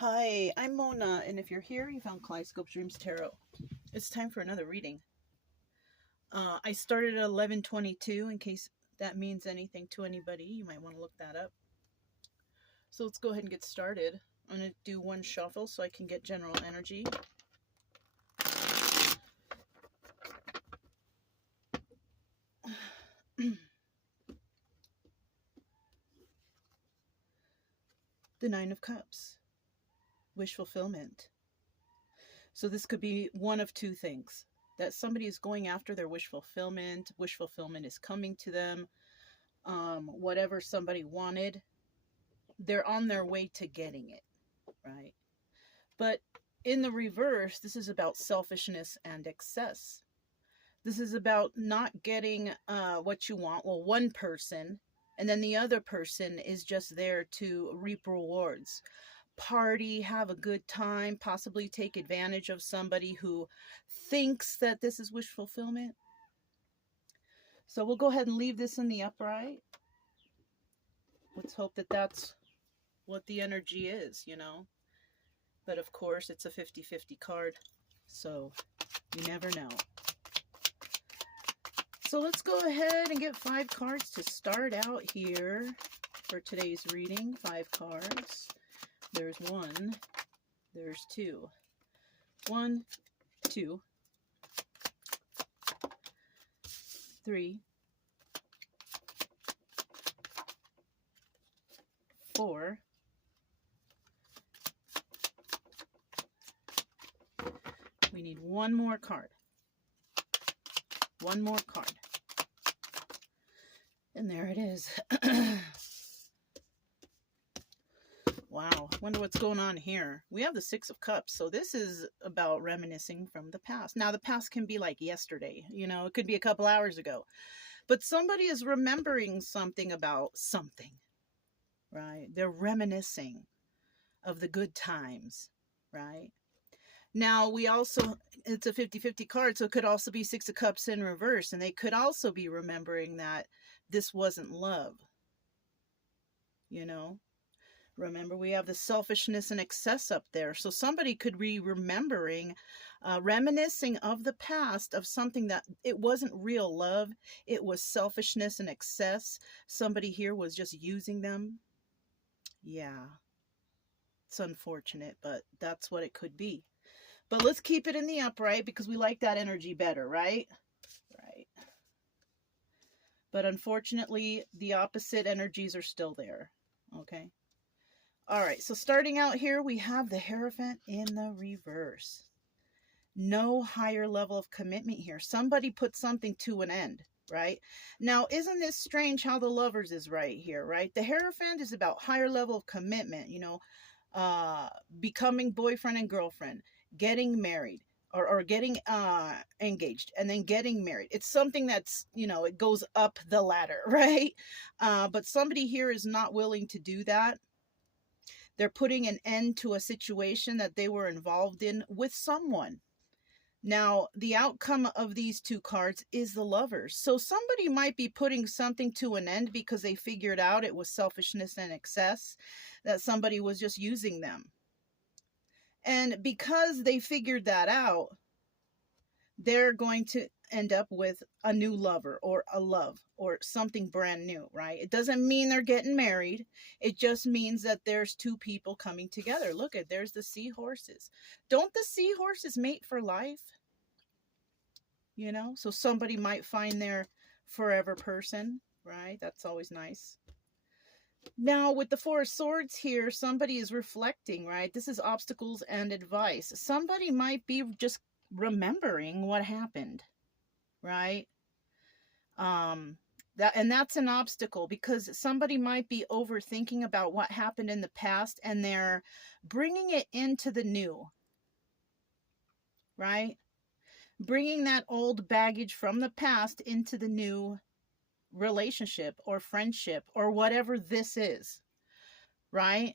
Hi, I'm Mona, and if you're here, you found Kaleidoscope Dreams Tarot. It's time for another reading. I started at 11:22. In case that means anything to anybody, you might want to look that up. So let's go ahead and get started. I'm going to do one shuffle so I can get general energy. The Nine of Cups. Wish fulfillment. So this could be one of two things. That somebody is going after their wish fulfillment is coming to them. Whatever somebody wanted, they're on their way to getting it, right? But in the reverse, this is about selfishness and excess. This is about not getting what you want. Well, one person, and then the other person is just there to reap rewards. Party, have a good time, possibly take advantage of somebody who thinks that this is wish fulfillment. So we'll go ahead and leave this in the upright. Let's hope that that's what the energy is, you know. But of course, it's a 50-50 card, so you never know. So let's go ahead and get 5 cards to start out here for today's reading. 5 cards. There's 1. There's 2. 1, 2, 3, 4, we need one more card. One more card. And there it is. Wow, wonder what's going on here. We have the 6 of Cups, so this is about reminiscing from the past. Now, the past can be like yesterday, you know, it could be a couple hours ago. But somebody is remembering something about something, right? They're reminiscing of the good times, right? Now, we also, it's a 50-50 card, so it could also be 6 of Cups in reverse, and they could also be remembering that this wasn't love, you know? Remember, we have the selfishness and excess up there. So somebody could be remembering, reminiscing of the past of something that it wasn't real love. It was selfishness and excess. Somebody here was just using them. Yeah, it's unfortunate, but that's what it could be. But let's keep it in the upright because we like that energy better, right? Right. But unfortunately, the opposite energies are still there. Okay. All right, so starting out here, we have the Hierophant in the reverse. No higher level of commitment here. Somebody put something to an end, right? Now, isn't this strange how the Lovers is right here, right? The Hierophant is about higher level of commitment, you know, becoming boyfriend and girlfriend, getting married, or getting engaged, and then getting married. It's something that's, you know, it goes up the ladder, right? But somebody here is not willing to do that. They're putting an end to a situation that they were involved in with someone. Now, the outcome of these 2 cards is the Lovers. So somebody might be putting something to an end because they figured out it was selfishness and excess, that somebody was just using them. And because they figured that out, they're going to end up with a new lover or a love or something brand new, right? It doesn't mean they're getting married. It just means that there's 2 people coming together. Look at, there's the seahorses. Don't the seahorses mate for life? You know, so somebody might find their forever person, right? That's always nice. Now, with the 4 of Swords here, somebody is reflecting, right? This is obstacles and advice. Somebody might be just remembering what happened, right? That's an obstacle because somebody might be overthinking about what happened in the past and they're bringing it into the new, right? Bringing that old baggage from the past into the new relationship or friendship or whatever this is, right?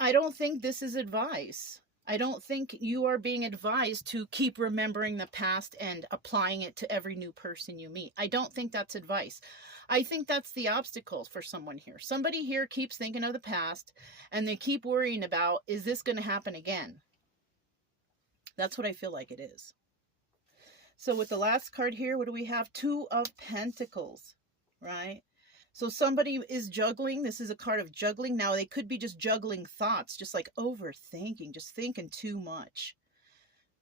I don't think this is advice. I don't think you are being advised to keep remembering the past and applying it to every new person you meet. I don't think that's advice. I think that's the obstacles for someone here. Somebody here keeps thinking of the past and they keep worrying about, is this going to happen again? That's what I feel like it is. So with the last card here, what do we have? Two of Pentacles, right? So somebody is juggling. This is a card of juggling. Now they could be just juggling thoughts, just like overthinking, just thinking too much,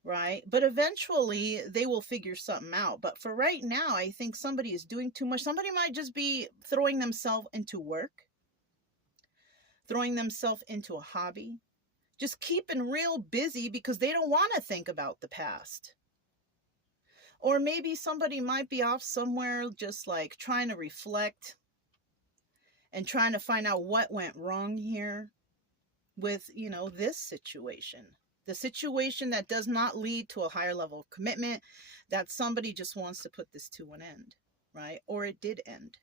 right? But eventually they will figure something out. But for right now, I think somebody is doing too much. Somebody might just be throwing themselves into work, throwing themselves into a hobby, just keeping real busy because they don't want to think about the past. Or maybe somebody might be off somewhere just like trying to reflect and trying to find out what went wrong here with, you know, this situation. The situation that does not lead to a higher level of commitment, that somebody just wants to put this to an end, right? Or it did end,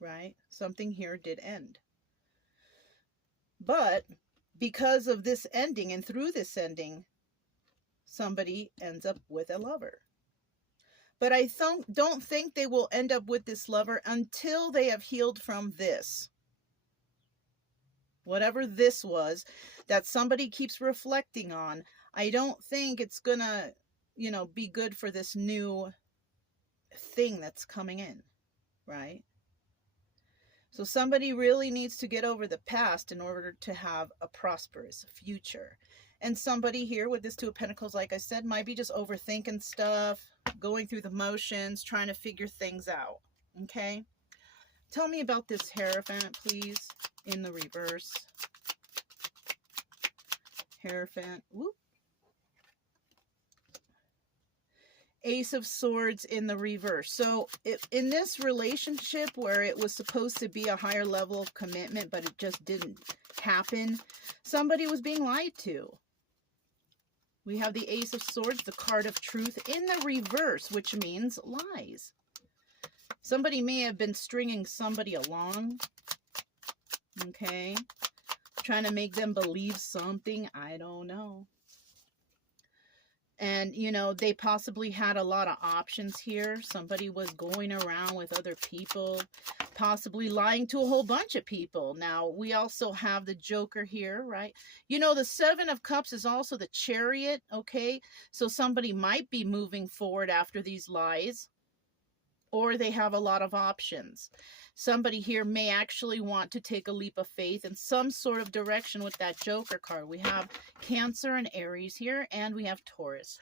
right? Something here did end. But because of this ending and through this ending, somebody ends up with a lover. But I don't think they will end up with this lover until they have healed from this. Whatever this was that somebody keeps reflecting on, I don't think it's gonna, you know, be good for this new thing that's coming in, right? So somebody really needs to get over the past in order to have a prosperous future. And somebody here with this Two of Pentacles, like I said, might be just overthinking stuff, going through the motions, trying to figure things out. Okay? Tell me about this Hierophant, please, in the reverse. Hierophant. Whoop. Ace of Swords in the reverse. So in this relationship where it was supposed to be a higher level of commitment, but it just didn't happen, somebody was being lied to. We have the Ace of Swords, the card of truth, in the reverse, which means lies. Somebody may have been stringing somebody along, okay? Trying to make them believe something, I don't know. And, you know, they possibly had a lot of options here. Somebody was going around with other people, possibly lying to a whole bunch of people. Now, we also have the Joker here, right? You know, the Seven of Cups is also the Chariot, okay? So somebody might be moving forward after these lies, or they have a lot of options. Somebody here may actually want to take a leap of faith in some sort of direction with that Joker card. We have Cancer and Aries here, and we have Taurus.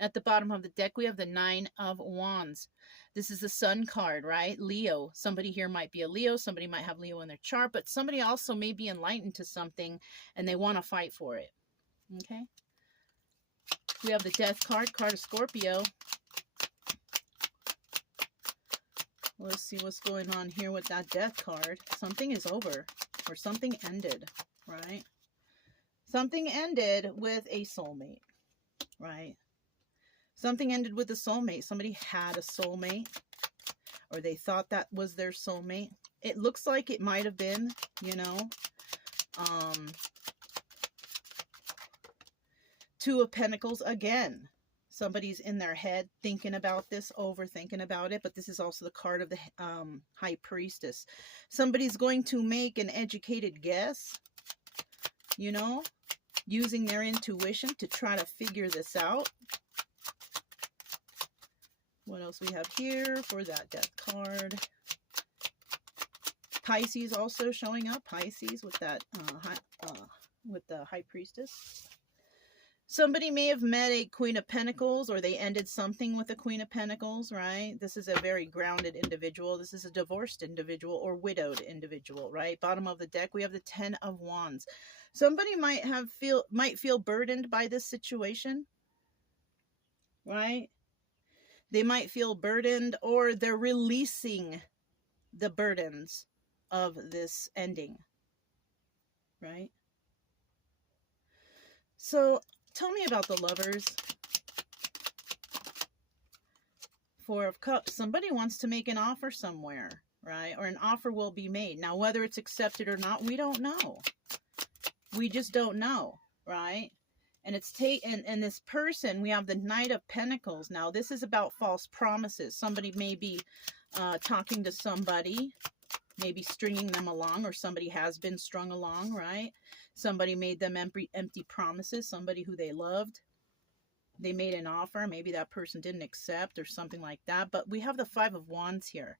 At the bottom of the deck, we have the Nine of Wands. This is the Sun card, right? Leo. Somebody here might be a Leo. Somebody might have Leo in their chart, but somebody also may be enlightened to something, and they want to fight for it. Okay? We have the Death card, card of Scorpio. Let's see what's going on here with that Death card. Something is over, or something ended, right? Something ended with a soulmate, right? Something ended with a soulmate. Somebody had a soulmate, or they thought that was their soulmate. It looks like it might have been, you know. Two of Pentacles again. Somebody's in their head thinking about this, overthinking about it. But this is also the card of the High Priestess. Somebody's going to make an educated guess, you know, using their intuition to try to figure this out. What else we have here for that Death card? Pisces also showing up. Pisces with that with the High Priestess. Somebody may have met a Queen of Pentacles, or they ended something with a Queen of Pentacles, right? This is a very grounded individual. This is a divorced individual or widowed individual, right? Bottom of the deck, we have the Ten of Wands. Somebody might feel burdened by this situation, right? They might feel burdened, or they're releasing the burdens of this ending, right? So tell me about the Lovers. Four of Cups. Somebody wants to make an offer somewhere, right? Or an offer will be made. Now, whether it's accepted or not, we don't know. We just don't know, right? And it's and this person, we have the Knight of Pentacles. Now this is about false promises. Somebody may be talking to somebody, maybe stringing them along, or somebody has been strung along, right? Somebody made them empty promises, somebody who they loved. They made an offer, maybe that person didn't accept or something like that. But we have the Five of Wands here.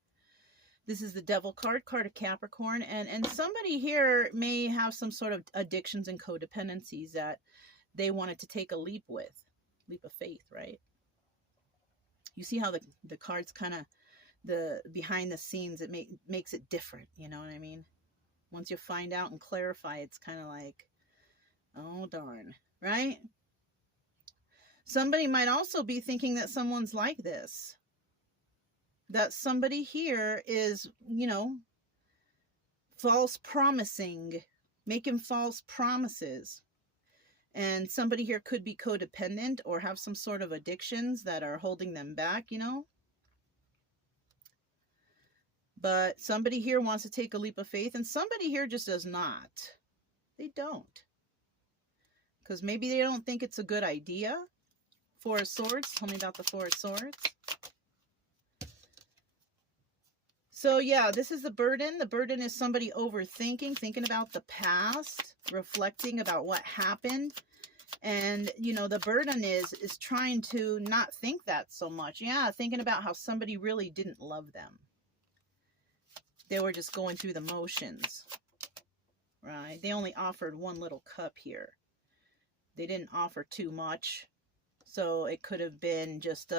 This is the Devil card of Capricorn. And somebody here may have some sort of addictions and codependencies that they wanted to take a leap of faith, right? You see how the cards kind of, the behind the scenes, it makes it different, you know what I mean? Once you find out and clarify, it's kind of like, oh darn, right? Somebody might also be thinking that someone's like this. That somebody here is, you know, false promising, making false promises. And somebody here could be codependent or have some sort of addictions that are holding them back, you know. But somebody here wants to take a leap of faith, and somebody here just does not. They don't. Because maybe they don't think it's a good idea. Four of Swords. Tell me about the Four of Swords. So yeah, this is the burden. The burden is somebody overthinking, thinking about the past, reflecting about what happened. And, you know, the burden is trying to not think that so much. Yeah, thinking about how somebody really didn't love them. They were just going through the motions, right? They only offered one little cup here. They didn't offer too much. So it could have been just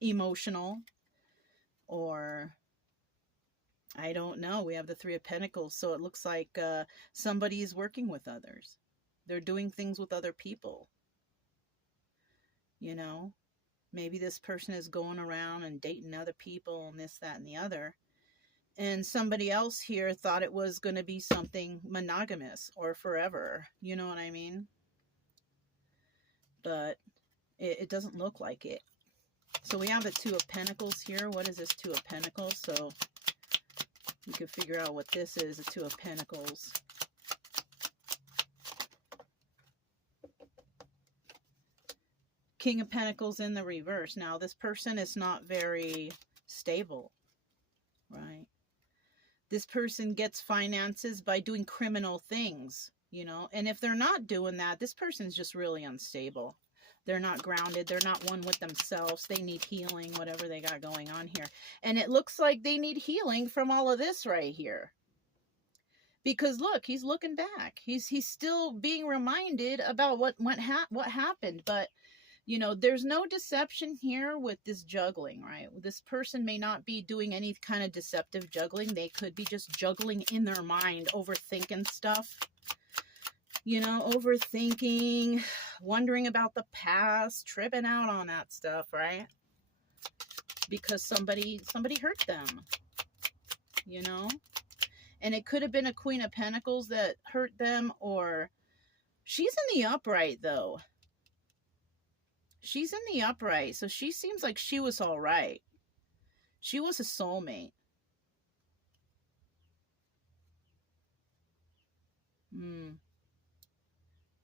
emotional, or I don't know. We have the Three of Pentacles. So it looks like somebody is working with others. They're doing things with other people. You know, maybe this person is going around and dating other people and this, that, and the other. And somebody else here thought it was going to be something monogamous or forever. You know what I mean? But it doesn't look like it. So we have the Two of Pentacles here. What is this Two of Pentacles? So you can figure out what this is, the Two of Pentacles. King of Pentacles in the reverse. Now, this person is not very stable, right? This person gets finances by doing criminal things, you know? And if they're not doing that, this person's just really unstable. They're not grounded. They're not one with themselves. They need healing, whatever they got going on here. And it looks like they need healing from all of this right here. Because look, he's looking back. He's still being reminded about what happened. But, you know, there's no deception here with this juggling, right? This person may not be doing any kind of deceptive juggling. They could be just juggling in their mind, overthinking stuff. You know, overthinking, wondering about the past, tripping out on that stuff, right? Because somebody hurt them, you know? And it could have been a Queen of Pentacles that hurt them, or she's in the upright, though. She's in the upright, so she seems like she was all right. She was a soulmate.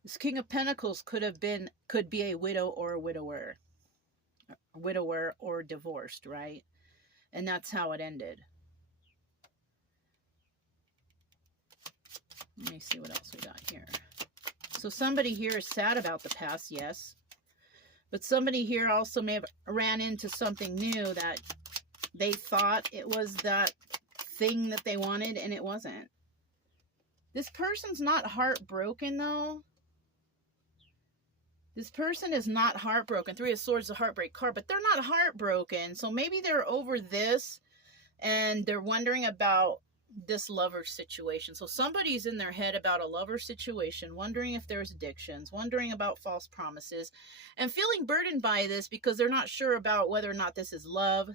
This King of Pentacles could be a widow or a widower or divorced, right? And that's how it ended. Let me see what else we got here. So somebody here is sad about the past, yes. But somebody here also may have ran into something new that they thought it was that thing that they wanted, and it wasn't. This person's not heartbroken, though. This person is not heartbroken. Three of Swords is a heartbreak card, but they're not heartbroken. So maybe they're over this and they're wondering about this lover situation. So somebody's in their head about a lover situation, wondering if there's addictions, wondering about false promises, and feeling burdened by this because they're not sure about whether or not this is love.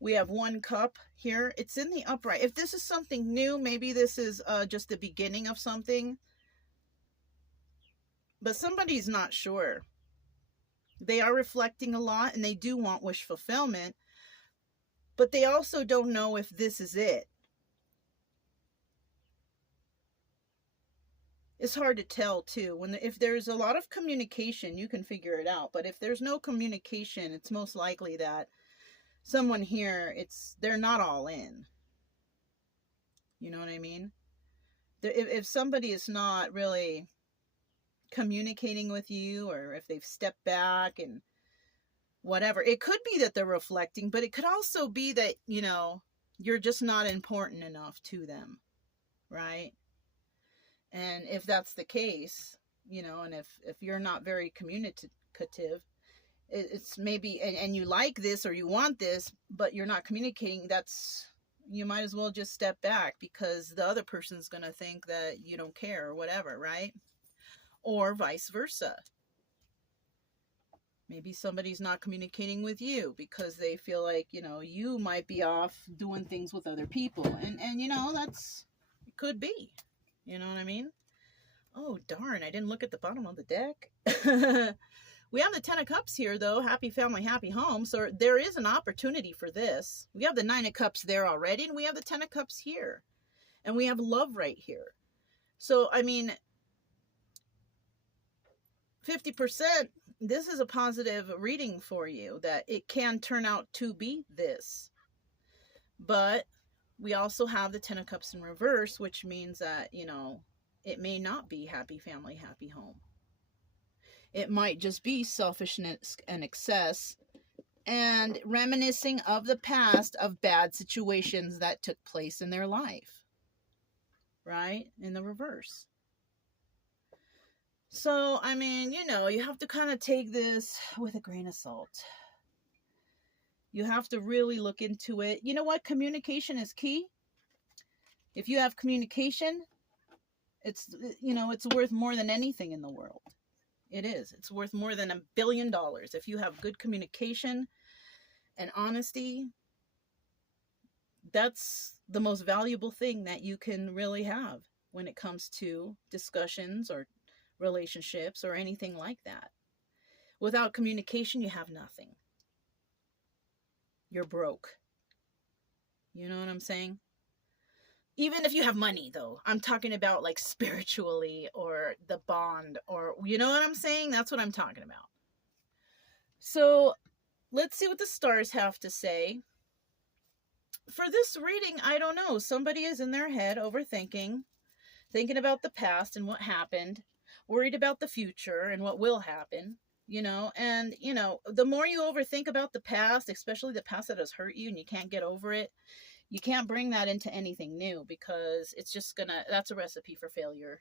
We have one cup here. It's in the upright. If this is something new, maybe this is just the beginning of something. But somebody's not sure. They are reflecting a lot and they do want wish fulfillment. But they also don't know if this is it. It's hard to tell too. If there's a lot of communication, you can figure it out. But if there's no communication, it's most likely that someone here, they're not all in. You know what I mean? If somebody is not really communicating with you, or if they've stepped back and whatever, it could be that they're reflecting, but it could also be that, you're just not important enough to them, right? And if that's the case, and if you're not very communicative, it's maybe, and you like this or you want this, but you're not communicating, you might as well just step back, because the other person's going to think that you don't care or whatever, right? Or vice versa. Maybe somebody's not communicating with you because they feel like, you might be off doing things with other people. And it could be. You know what I mean? Oh, darn, I didn't look at the bottom of the deck. We have the 10 of Cups here, though. Happy family, happy home. So there is an opportunity for this. We have the 9 of Cups there already, and we have the 10 of Cups here. And we have love right here. So, 50%, this is a positive reading for you, that it can turn out to be this. But we also have the 10 of Cups in reverse, which means that, it may not be happy family, happy home. It might just be selfishness and excess and reminiscing of the past, of bad situations that took place in their life, right? In the reverse. So, you have to kind of take this with a grain of salt. You have to really look into it. You know what? Communication is key. If you have communication, it's worth more than anything in the world. It is. It's worth more than $1 billion. If you have good communication and honesty, that's the most valuable thing that you can really have when it comes to discussions or relationships or anything like that. Without communication, you have nothing. You're broke. You know what I'm saying? Even if you have money, though, I'm talking about like spiritually, or the bond, or you know what I'm saying? That's what I'm talking about. So let's see what the stars have to say. For this reading, I don't know. Somebody is in their head overthinking, thinking about the past and what happened, worried about the future and what will happen, and, the more you overthink about the past, especially the past that has hurt you and you can't get over it, you can't bring that into anything new, because it's just that's a recipe for failure.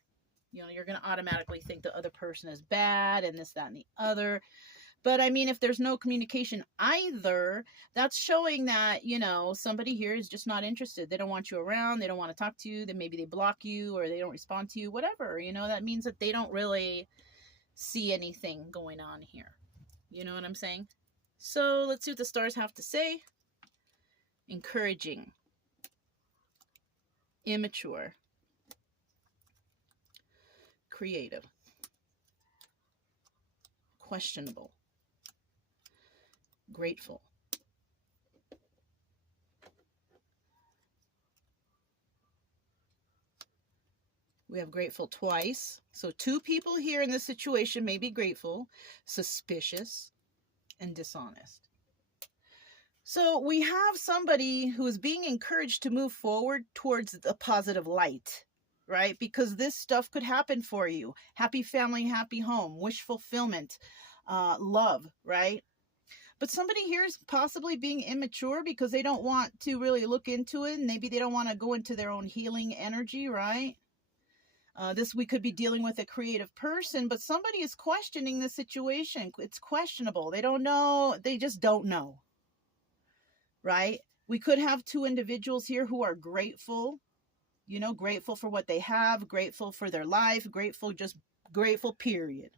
You're going to automatically think the other person is bad and this, that, and the other. But if there's no communication either, that's showing that, somebody here is just not interested. They don't want you around. They don't want to talk to you. Then maybe they block you, or they don't respond to you, whatever. That means that they don't really see anything going on here. You know what I'm saying? So let's see what the stars have to say. Encouraging, immature, creative, questionable, grateful, we have grateful twice. So 2 people here in this situation may be grateful, suspicious, and dishonest. So we have somebody who is being encouraged to move forward towards the positive light, right? Because this stuff could happen for you. Happy family, happy home, wish fulfillment, love, right? But somebody here is possibly being immature because they don't want to really look into it. Maybe they don't want to go into their own healing energy, right? We could be dealing with a creative person, but somebody is questioning the situation. It's questionable. They don't know. They just don't know. Right? We could have 2 individuals here who are grateful, grateful for what they have, grateful for their life, grateful, period.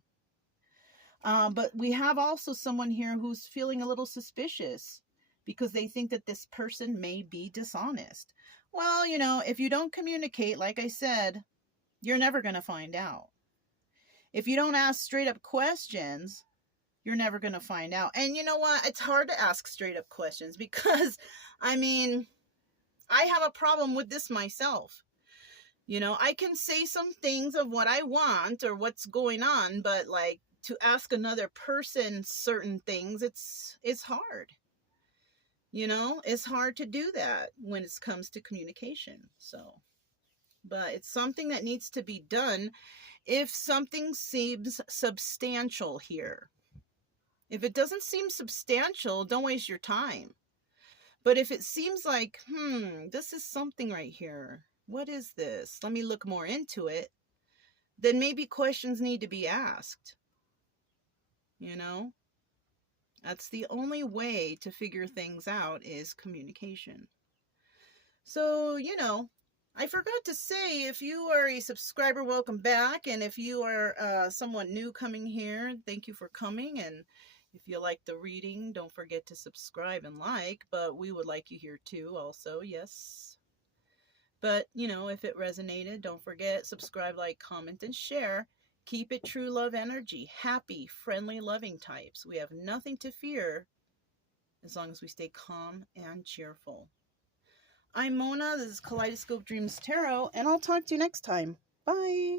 But we have also someone here who's feeling a little suspicious because they think that this person may be dishonest. Well, if you don't communicate, like I said, you're never going to find out. If you don't ask straight up questions, you're never going to find out. And you know what? It's hard to ask straight up questions because, I have a problem with this myself. You know, I can say some things of what I want or what's going on, but like to ask another person certain things, it's hard. You know, it's hard to do that when it comes to communication. So, but it's something that needs to be done if something seems substantial here. If it doesn't seem substantial, don't waste your time. But if it seems like, this is something right here. What is this? Let me look more into it. Then maybe questions need to be asked. You know, that's the only way to figure things out is communication. So, you know, I forgot to say, if you are a subscriber, welcome back. And if you are someone new coming here, thank you for coming. And if you like the reading, don't forget to subscribe and like. But we would like you here too, also, yes. But, you know, if it resonated, don't forget, subscribe, like, comment, and share. Keep it true love energy. Happy, friendly, loving types. We have nothing to fear as long as we stay calm and cheerful. I'm Mona. This is Kaleidoscope Dreams Tarot, and I'll talk to you next time. Bye.